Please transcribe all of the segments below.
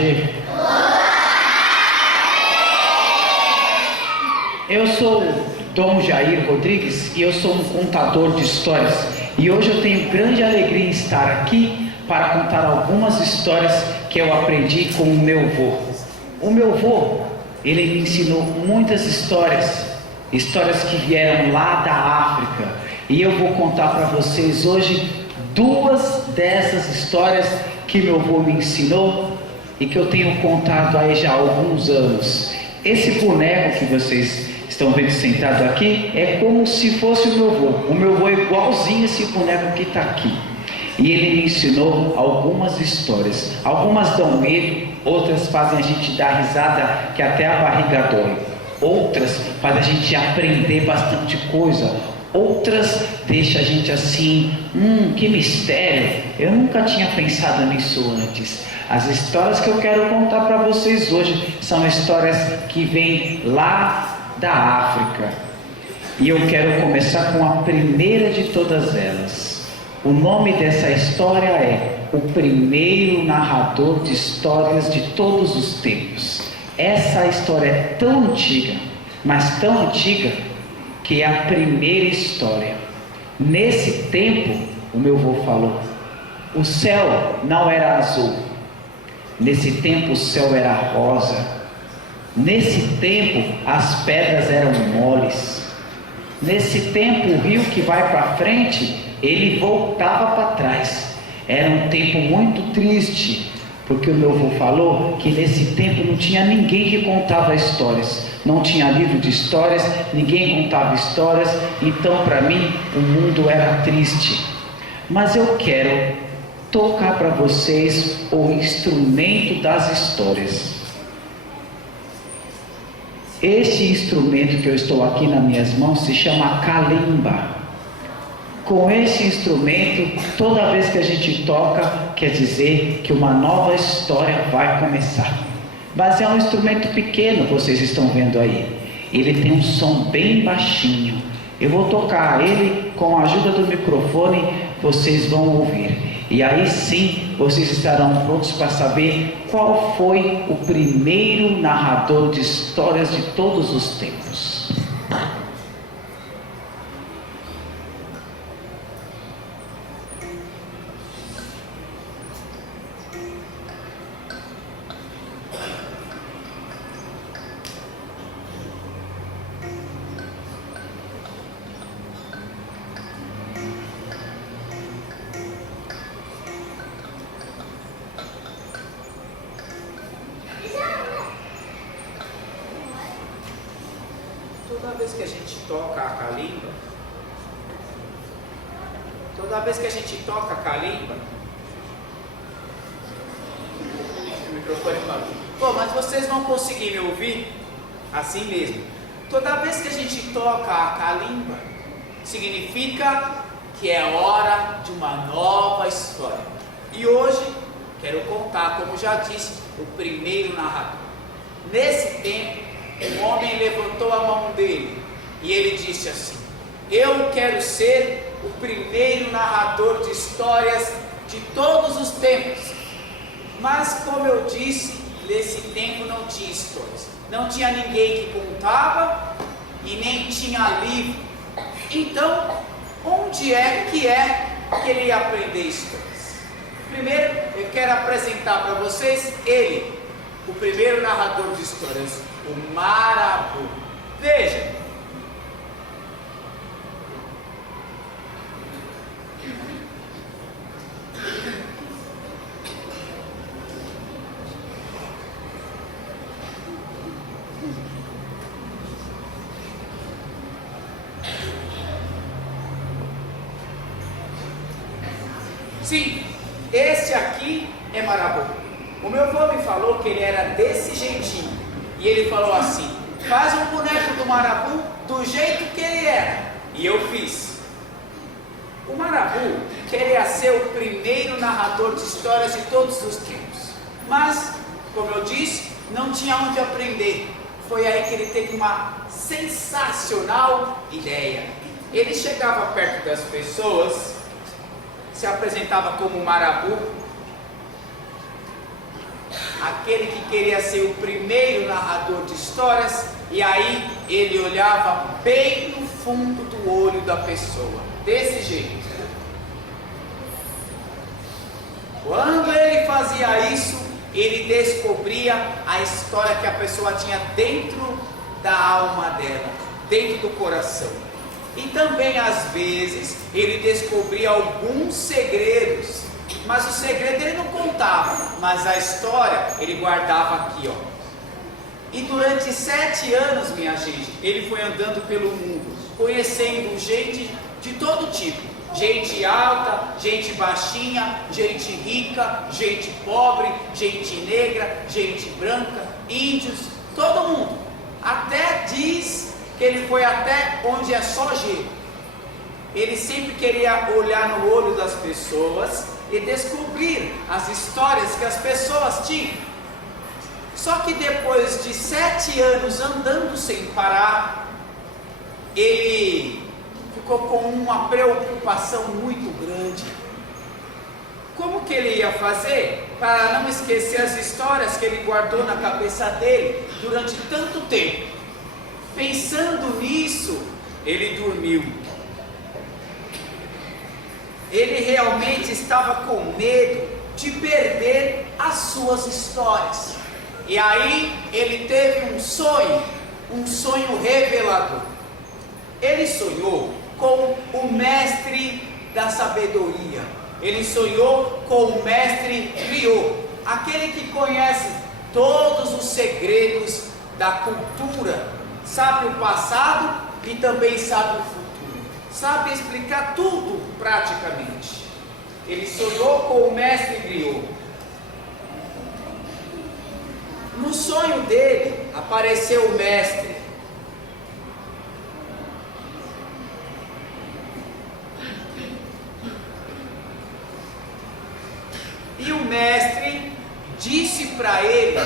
tarde. Eu sou Dom Jair Rodrigues e eu sou um contador de histórias. E hoje eu tenho grande alegria em estar aqui para contar algumas histórias que eu aprendi com o meu avô. O meu avô, ele me ensinou muitas histórias que vieram lá da África. E eu vou contar para vocês hoje duas dessas histórias que meu avô me ensinou e que eu tenho contado aí já há alguns anos. Esse boneco que vocês estão vendo sentado aqui é como se fosse o meu avô. O meu avô é igualzinho esse boneco que está aqui. E ele me ensinou algumas histórias. Algumas dão medo, outras fazem a gente dar risada que até a barriga dói. Outras fazem a gente aprender bastante coisa. Outras deixam a gente assim, que mistério, eu nunca tinha pensado nisso antes. As histórias que eu quero contar para vocês hoje são histórias que vêm lá da África. E eu quero começar com a primeira de todas elas. O nome dessa história é O Primeiro Narrador de Histórias de Todos os Tempos. Essa história é tão antiga, mas tão antiga, que é a primeira história. Nesse tempo, o meu avô falou, o céu não era azul. Nesse tempo o céu era rosa. Nesse tempo as pedras eram moles. Nesse tempo o rio que vai para frente, ele voltava para trás. Era um tempo muito triste, porque o meu avô falou que nesse tempo não tinha ninguém que contava histórias. Não tinha livro de histórias, ninguém contava histórias, então para mim o mundo era triste. Mas eu quero tocar para vocês o instrumento das histórias. Este instrumento que eu estou aqui nas minhas mãos se chama kalimba. Com esse instrumento, toda vez que a gente toca, quer dizer que uma nova história vai começar. Mas é um instrumento pequeno, vocês estão vendo aí. Ele tem um som bem baixinho. Eu vou tocar ele com a ajuda do microfone, vocês vão ouvir. E aí sim, vocês estarão prontos para saber qual foi o primeiro narrador de histórias de todos os tempos. Toda vez que a gente toca a kalimba, o microfone fala, pô, mas vocês vão conseguir me ouvir? Assim mesmo. Toda vez que a gente toca a kalimba, significa que é hora de uma nova história. E hoje, quero contar, como já disse, o primeiro narrador. Nesse tempo, um homem levantou a mão dele e ele disse assim, eu quero ser o primeiro narrador de histórias de todos os tempos. Mas como eu disse, nesse tempo não tinha histórias, não tinha ninguém que contava e nem tinha livro. Então, onde é que ele ia aprender histórias? Primeiro, eu quero apresentar para vocês ele, o primeiro narrador de histórias, o Marabu. Veja. Sim, esse aqui é Marabu. O meu avô me falou que ele era desse jeitinho. E ele falou assim, faz um boneco do Marabu do jeito que ele era. E eu fiz. O Marabu queria ser o primeiro narrador de histórias de todos os tempos. Mas, como eu disse, não tinha onde aprender. Foi aí que ele teve uma sensacional ideia. Ele chegava perto das pessoas, se apresentava como Marabu aquele que queria ser o primeiro narrador de histórias, e aí ele olhava bem no fundo do olho da pessoa, desse jeito. Quando ele fazia isso, ele descobria a história que a pessoa tinha dentro da alma dela, dentro do coração. E também às vezes ele descobria alguns segredos, mas o segredo ele não contava, mas a história ele guardava aqui, ó. E durante 7 anos, minha gente, ele foi andando pelo mundo, conhecendo gente de todo tipo. Gente alta, gente baixinha, gente rica, gente pobre, gente negra, gente branca, índios, todo mundo. Até diz que ele foi até onde é só gelo. Ele sempre queria olhar no olho das pessoas e descobrir as histórias que as pessoas tinham. Só que depois de 7 anos andando sem parar, ele ficou com uma preocupação muito grande. Como que ele ia fazer para não esquecer as histórias que ele guardou na cabeça dele durante tanto tempo? Pensando nisso, ele dormiu. Ele realmente estava com medo de perder as suas histórias. E aí ele teve um sonho revelador. Ele sonhou com o mestre da sabedoria. Ele sonhou com o mestre Griot, aquele que conhece todos os segredos da cultura, sabe o passado e também sabe o futuro, sabe explicar tudo praticamente. Ele sonhou com o mestre Griot. No sonho dele apareceu o mestre. E o mestre disse para ele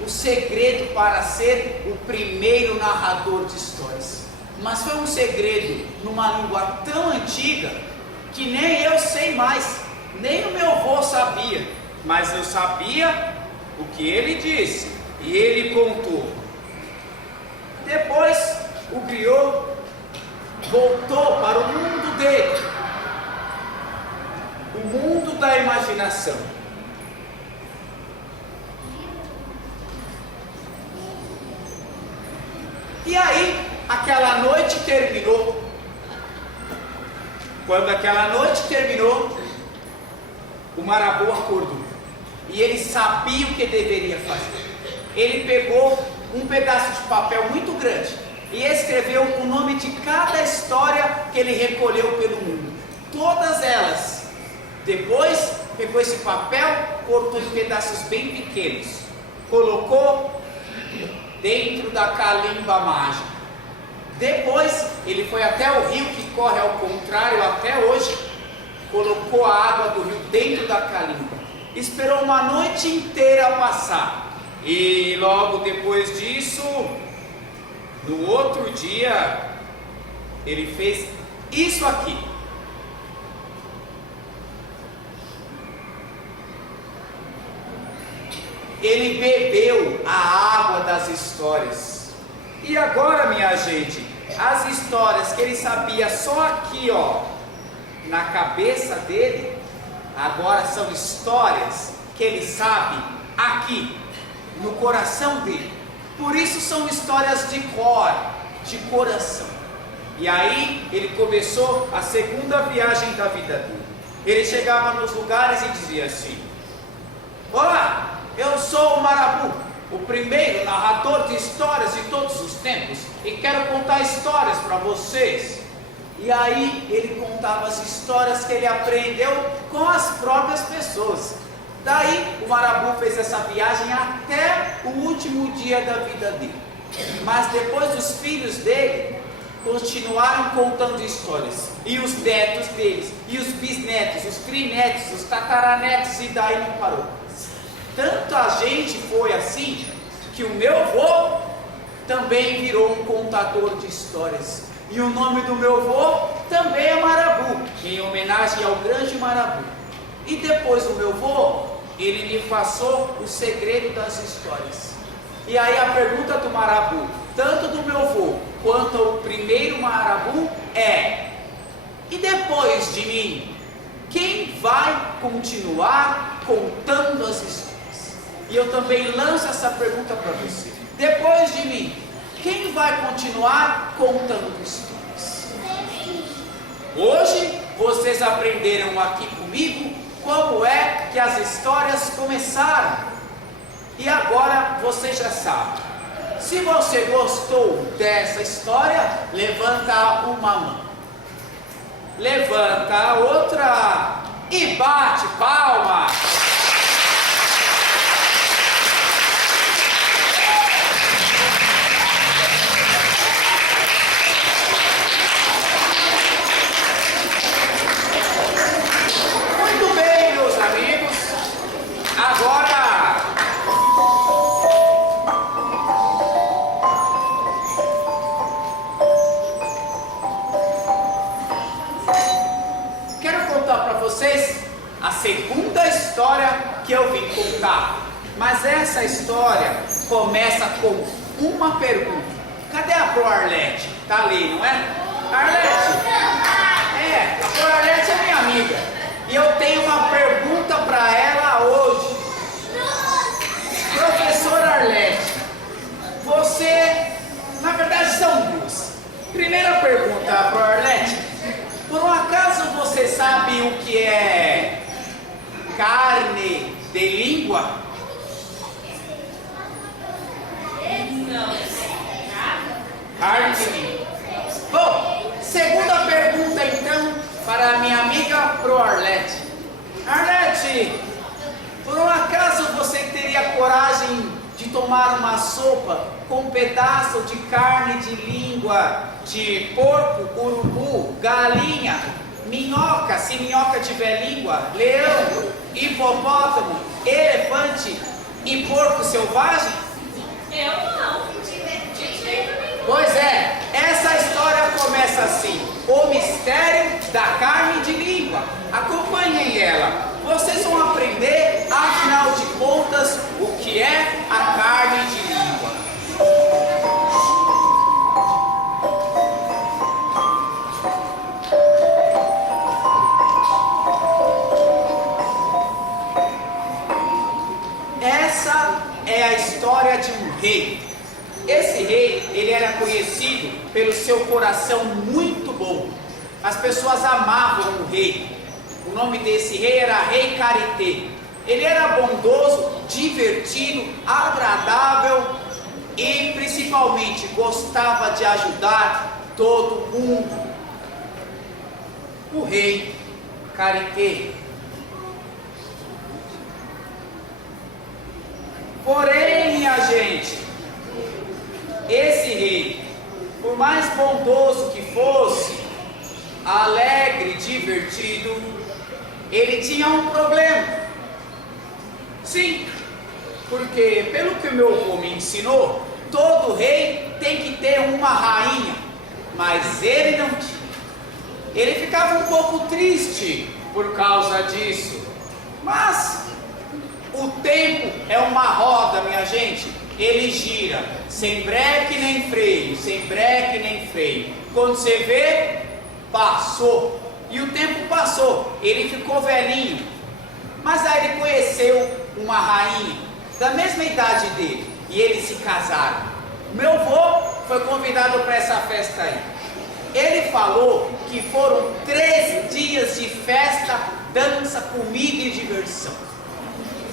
o segredo para ser o primeiro narrador de histórias. Mas foi um segredo numa língua tão antiga que nem eu sei mais, nem o meu avô sabia. Mas eu sabia o que ele disse e ele contou. Depois o Griot voltou para o mundo dele, o mundo da imaginação. E aí, aquela noite terminou. Quando aquela noite terminou, o Marabu acordou. E ele sabia o que deveria fazer. Ele pegou um pedaço de papel muito grande e escreveu o nome de cada história que ele recolheu pelo mundo. Todas elas. Depois, pegou esse papel, cortou em pedaços bem pequenos. Colocou dentro da calimba mágica. Depois ele foi até o rio que corre ao contrário até hoje, colocou a água do rio dentro da calimba, esperou uma noite inteira passar e logo depois disso, no outro dia, ele fez isso aqui. Ele bebeu a água das histórias. E agora, minha gente, as histórias que ele sabia só aqui, ó, na cabeça dele, agora são histórias que ele sabe aqui, no coração dele. Por isso são histórias de cor, de coração. E aí ele começou a segunda viagem da vida dele. Ele chegava nos lugares e dizia assim: olá! Eu sou o Marabu, o primeiro narrador de histórias de todos os tempos, e quero contar histórias para vocês. E aí ele contava as histórias que ele aprendeu com as próprias pessoas. Daí o Marabu fez essa viagem até o último dia da vida dele. Mas depois os filhos dele continuaram contando histórias. E os netos deles, e os bisnetos, os trinetos, os tataranetos, e daí não parou. Tanto a gente foi assim, que o meu avô também virou um contador de histórias. E o nome do meu avô também é Marabu, em homenagem ao grande Marabu. E depois do meu avô, ele me passou o segredo das histórias. E aí a pergunta do Marabu, tanto do meu avô quanto o primeiro Marabu é: e depois de mim, quem vai continuar contando as histórias? E eu também lanço essa pergunta para você. Depois de mim, quem vai continuar contando histórias? Hoje vocês aprenderam aqui comigo como é que as histórias começaram. E agora você já sabe. Se você gostou dessa história, levanta uma mão, levanta a outra e bate palma. Muito bem, meus amigos. Agora vocês a segunda história que eu vim contar. Mas essa história começa com uma pergunta. Cadê a Pro Arlete? Tá ali, não é? Arlete? É, a Pro Arlete é minha amiga. E eu tenho uma pergunta para ela hoje. Professora Arlete, você, na verdade são duas. Primeira pergunta, Pro Arlete. Por um acaso você sabe o que é carne de língua? Não. Carne de língua. Bom, segunda pergunta então para a minha amiga Pro Arlete. Arlete, por um acaso você teria coragem de tomar uma sopa com um pedaço de carne de língua de porco, urubu, galinha, minhoca, se minhoca tiver língua, leão, hipopótamo, elefante e porco selvagem? Eu não. Pois é, essa história começa assim: o mistério da carne de língua. Acompanhem ela. Vocês vão aprender, afinal de contas, o que é a carne de língua. Essa é a história de um rei. Esse rei, ele era conhecido pelo seu coração muito bom. As pessoas amavam o rei. O nome desse rei era Rei Carité. Ele era bondoso, divertido, agradável e principalmente gostava de ajudar todo mundo. O Rei Carité. Porém, minha gente, esse rei, por mais bondoso que fosse, alegre, divertido, ele tinha um problema. Sim, porque pelo que o meu avô me ensinou, todo rei tem que ter uma rainha, mas ele não tinha. Ele ficava um pouco triste por causa disso, mas o tempo é uma roda, minha gente. Ele gira, sem breque nem freio, sem breque nem freio. Quando você vê, passou. E o tempo passou, ele ficou velhinho. Mas aí ele conheceu uma rainha da mesma idade dele e eles se casaram. Meu avô foi convidado para essa festa aí. Ele falou que foram 3 dias de festa, dança, comida e diversão.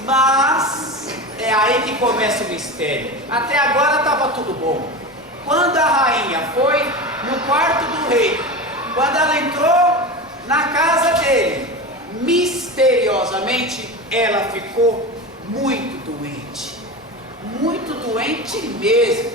Mas é aí que começa o mistério. Até agora estava tudo bom. Quando a rainha foi no quarto do rei, quando ela entrou na casa dele, misteriosamente ela ficou muito doente mesmo.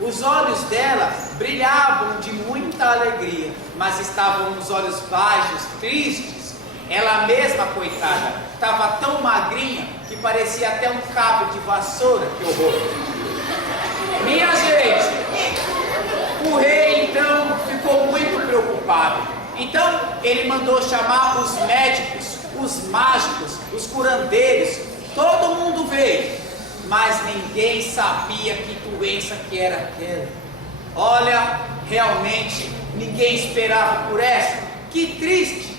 Os olhos dela brilhavam de muita alegria, mas estavam os olhos baixos, tristes. Ela mesma, coitada, estava tão magrinha que parecia até um cabo de vassoura. Que horror! Minha gente, o rei então ficou muito preocupado. Então ele mandou chamar os médicos, os mágicos, os curandeiros Todo mundo veio, mas ninguém sabia que doença que era aquela. Olha, realmente ninguém esperava por essa. Que triste!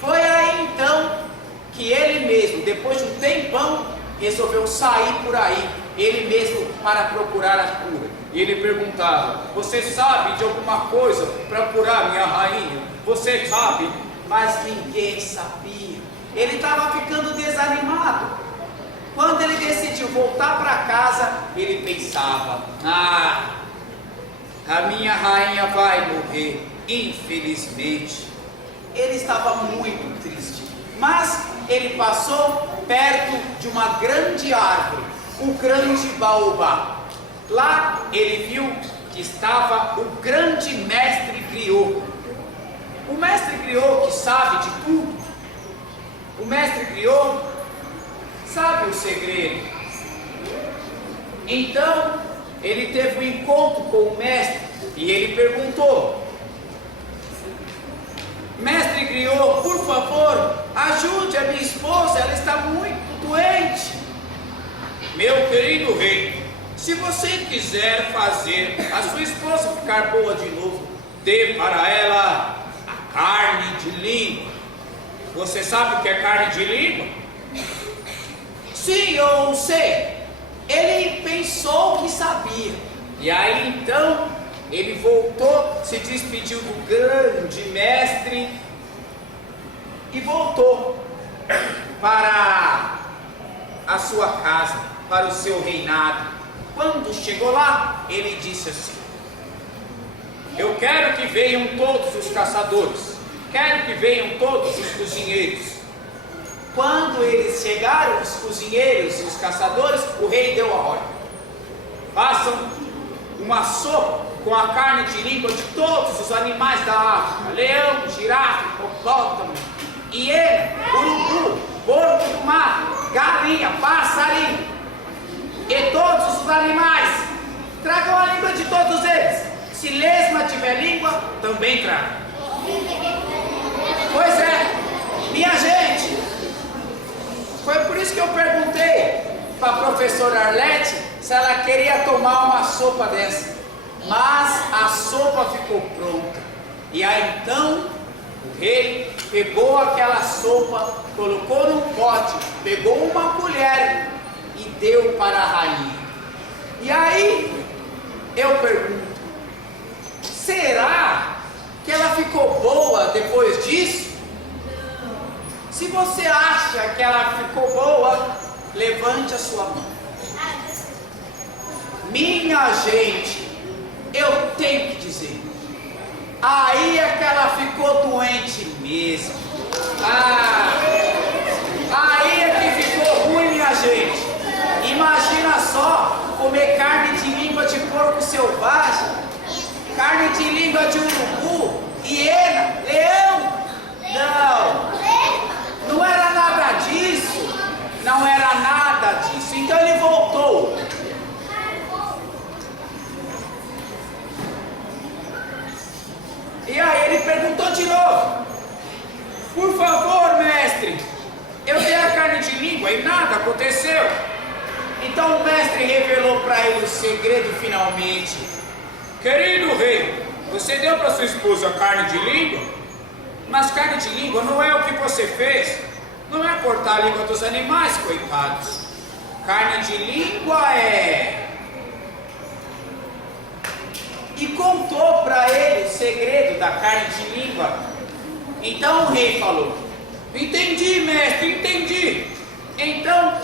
Foi aí então que ele mesmo, depois de um tempão, resolveu sair por aí, ele mesmo, para procurar a cura. E ele perguntava: você sabe de alguma coisa para curar minha rainha? Você sabe? Mas ninguém sabia. Ele estava ficando desanimado. Quando ele decidiu voltar para casa, ele pensava: a minha rainha vai morrer, infelizmente. Ele estava muito triste, mas ele passou perto de uma grande árvore, o grande baobá. Lá ele viu que estava o grande mestre griot. O mestre griot que sabe de tudo. O mestre griot sabe o segredo. Então ele teve um encontro com o mestre e ele perguntou: mestre griot, por favor, ajude a minha esposa, ela está muito doente. Meu querido rei, se você quiser fazer a sua esposa ficar boa de novo, dê para ela a carne de língua. Você sabe o que é carne de língua? Sim, eu sei. Ele pensou que sabia. E aí então ele voltou, se despediu do grande mestre e voltou para a sua casa, para o seu reinado. Quando chegou lá, ele disse assim: eu quero que venham todos os caçadores, quero que venham todos os cozinheiros. Quando eles chegaram, os cozinheiros e os caçadores, o rei deu a ordem: façam uma sopa com a carne de língua de todos os animais da África: leão, girafa, hipopótamo, hiena, urubu, porco do mar, galinha, passarinho. E todos os animais, tragam a língua de todos eles. Se lesma tiver língua, também traga. Pois é, minha gente, foi por isso que eu perguntei para a professora Arlete se ela queria tomar uma sopa dessa. Mas a sopa ficou pronta. E aí então o rei pegou aquela sopa, colocou num pote, pegou uma colher e deu para a rainha. E aí eu pergunto: será que ela ficou boa depois disso? Se você acha que ela ficou boa, levante a sua mão. Minha gente, eu tenho que dizer, aí é que ela ficou doente mesmo. Aí é que ficou ruim, minha gente. Imagina só comer carne de língua de porco selvagem, carne de língua de urubu, hiena, leão. Não era nada disso. Não era nada disso. Então ele voltou. E aí ele perguntou de novo: por favor, mestre, eu dei a carne de língua e nada aconteceu. Então o mestre revelou para ele o segredo finalmente. Querido rei, você deu para sua esposa carne de língua? Mas carne de língua não é o que você fez. Não é cortar a língua dos animais, coitados. Carne de língua é... E contou para ele o segredo da carne de língua. Então o rei falou: entendi, mestre, entendi. Então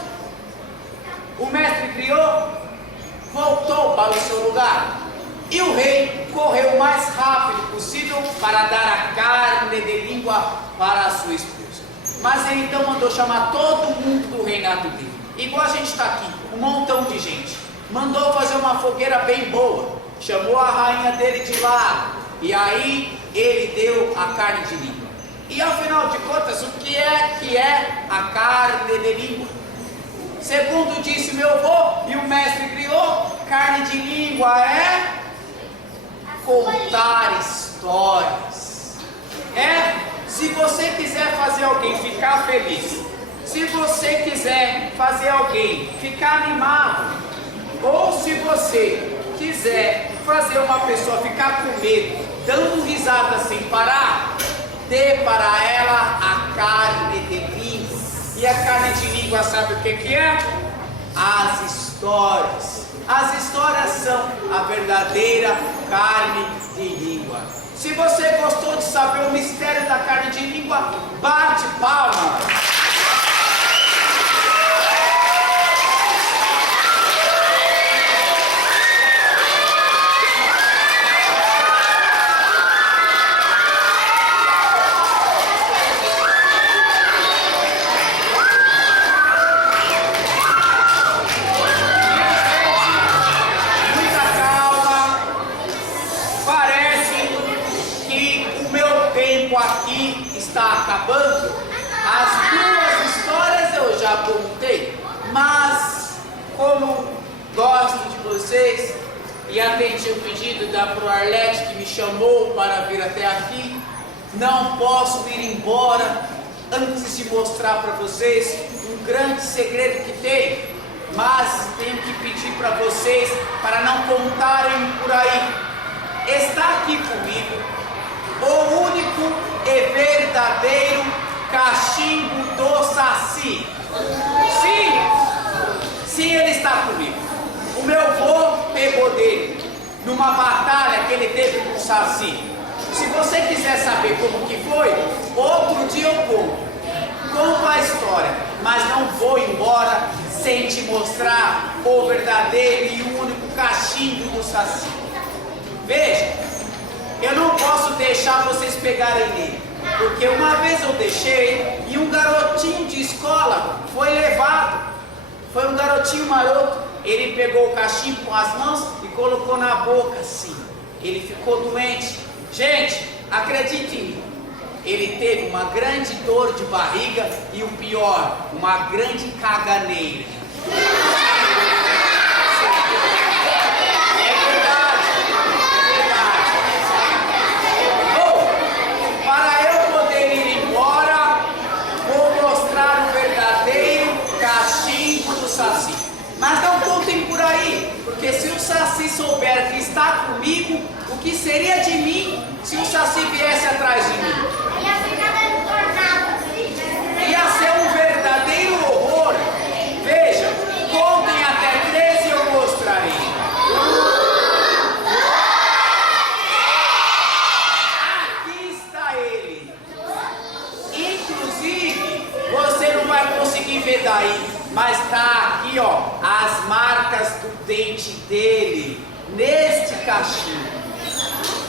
o mestre griot voltou para o seu lugar. E o rei correu o mais rápido possível para dar a carne de língua para a sua esposa. Mas ele então mandou chamar todo mundo do reinado dele. Igual a gente está aqui, um montão de gente. Mandou fazer uma fogueira bem boa. Chamou a rainha dele de lá. E aí ele deu a carne de língua. E afinal de contas, o que é a carne de língua? Segundo disse meu avô e o mestre griot, carne de língua é contar histórias. Se você quiser fazer alguém ficar feliz, Se você quiser fazer alguém ficar animado, ou se você quiser fazer uma pessoa ficar com medo, dando risada sem parar, dê para ela a carne de língua. E a carne de língua sabe o que é? As histórias. As histórias são a verdadeira carne de língua. Se você gostou de saber o mistério da carne de língua, bate palma. Aqui está acabando. As duas histórias eu já contei, mas como gosto de vocês e atendi o pedido da Pro Arlete que me chamou para vir até aqui, não posso ir embora antes de mostrar para vocês um grande segredo que tem, mas tenho que pedir para vocês para não contarem por aí. Está aqui comigo o único e verdadeiro cachimbo do Saci. Sim, ele está comigo. O meu avô pegou dele numa batalha que ele teve com o Saci. Se você quiser saber como que foi, outro dia eu conto a história, mas não vou embora sem te mostrar o verdadeiro e único cachimbo do Saci. Veja, eu não posso deixar vocês pegarem nele, porque uma vez eu deixei e um garotinho de escola foi levado. Foi um garotinho maroto, ele pegou o cachimbo com as mãos e colocou na boca assim. Ele ficou doente. Gente, acredite em mim, ele teve uma grande dor de barriga e o pior, uma grande caganeira. Saci. Mas não contem por aí, porque se o Saci souber que está comigo, o que seria de mim se o Saci viesse atrás de mim? Ia ser um verdadeiro horror. Veja, contem até 13 e eu mostrarei. Aqui está ele. Inclusive, você não vai conseguir ver daí, mas tá aqui, ó, as marcas do dente dele, neste cachimbo.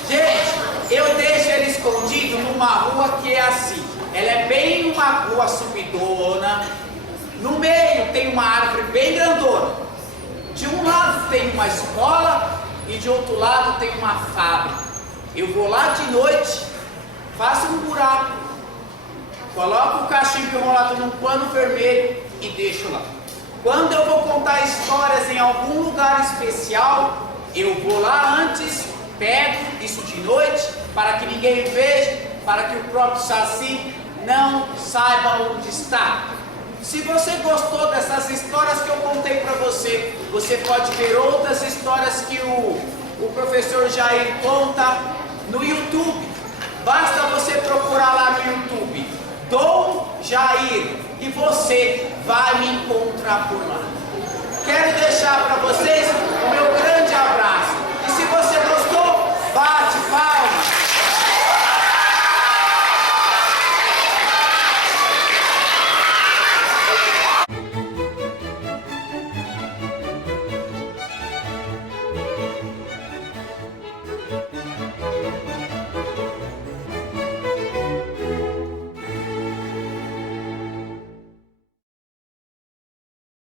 Gente, eu deixo ele escondido numa rua que é assim. Ela é bem numa rua subidona. No meio tem uma árvore bem grandona. De um lado tem uma escola e de outro lado tem uma fábrica. Eu vou lá de noite, faço um buraco, coloco o cachimbo enrolado num pano vermelho e deixo lá. Quando eu vou contar histórias em algum lugar especial, eu vou lá antes, pego isso de noite, para que ninguém veja, para que o próprio Saci não saiba onde está. Se você gostou dessas histórias que eu contei para você, você pode ver outras histórias que o professor Jair conta no YouTube. Basta você procurar lá no YouTube, Dom Jair, e você vai me encontrar por lá. Quero deixar para vocês o meu grande abraço. E se você gostou, bate palma.